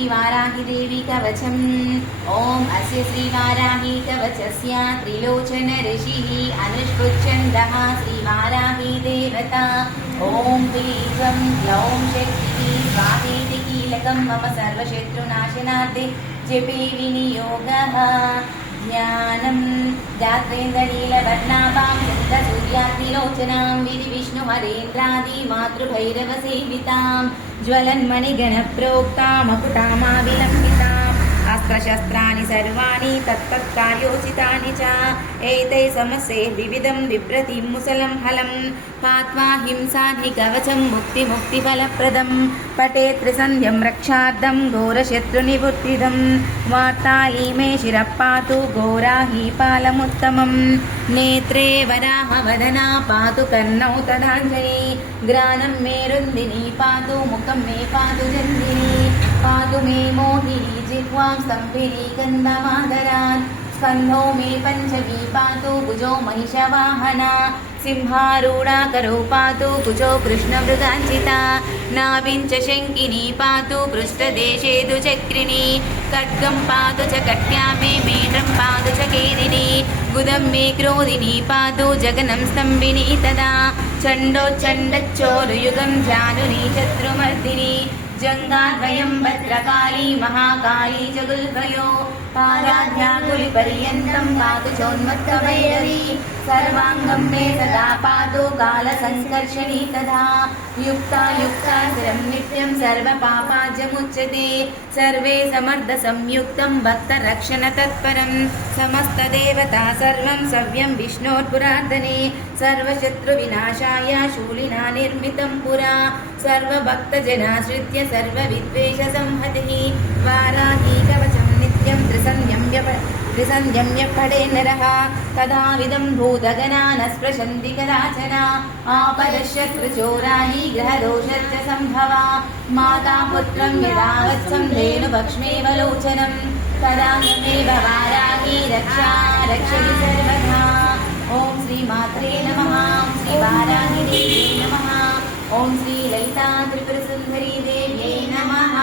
श्रीवाराहिदेवी कवचम्। ॐ अस्य श्रीवाराही कवचस्य त्रिलोचन ऋषिः अनुष्ठुच्छन्दः श्रीवाराही देवता। ॐ बीजं ग्लौं शक्तिः स्वाहेति कीलकं मम सर्वशत्रुनाशनार्थे जपे विनियोगः। ध्यानं जात्रेन्द्रनीलवर्णाभां चन्द्रसूर्याग्निलोचनां विधिविष्णुहरेन्द्रादिमातृभैरवसेवितां ज्वलन्मणिगणप्रोक्तां मकुटामाविलम्बिताम् अस्त्रशस्त्राणि सर्वाणि तत्तत्कार्योचितानि च एतैः समस्यैर्विविधं बिभ्रतिं मुसलं हलं पात्वा हिंसाधिकवचं मुक्तिफलप्रदं पठेत् त्रिसन्ध्यं रक्षार्थं घोरशत्रुनिवृत्तिदं वार्ताली मे शिरः पातु घोराही पालमुत्तमं नेत्रे वराहवदना पातु कर्णौ तदाञ्जली ग्रानं मे रुन्दिनी पातु मुखं मे पातु जन्दिनी पातु मे मोहिनी जिह्वां स्तम्भिनी गन्धमादरात् स्कन्धौ मे पञ्चमी पातु भुजो महिषवाहना सिंहारूढा करौ पातु कुचौ कृष्णमृगाञ्चिता नाभिं च शङ्किनी पातु पृष्ठदेशे दुचक्रिणी खड्गं पातु च कट्या मे मेढ्रं पातु च केदिनी गुदं मे क्रोधिनी पातु जगनं स्तम्भिनी तदा चण्डोच्चण्डच्चोरुयुगं जानुनी शत्रुमर्दिनी जङ्गाद्वयं भद्रकाली महाकाली च गुल्भयो पाराध्याकुलिपर्यन्तं पातु चोन्मत्तभैरवी सर्वाङ्गं मे सदा पातु कालसंस्कर्षणी तथा युक्तायुक्तासुरं नित्यं सर्वपापाज्यमुच्यते सर्वे समर्थसंयुक्तं भक्तरक्षणतत्परं समस्तदेवता सर्वं सव्यं विष्णोर्पुरार्दने सर्वशत्रुविनाशाय शूलिना निर्मितं पुरा सर्वभक्तजनाश्रित्य सर्वविद्वेषसंहतिः वाराही कवचं नित्यं त्रिसन्ध्यम्य पठे नरः तदाविदं भूतगणान् स्पृशन्ति कदाचना आपदशत्रुचोराणि ग्रहदोषश्च सम्भवा माता पुत्रं यदा वत्सं धेनुभक्ष्मेव लोचनं तदा मे वाराही रक्षति सर्वदा। ॐ श्रीमात्रे नमः। ॐ श्रीवाराही देव्यै नमः। ॐ श्री ललिता त्रिपुरसुन्दरी देव्यै नमः।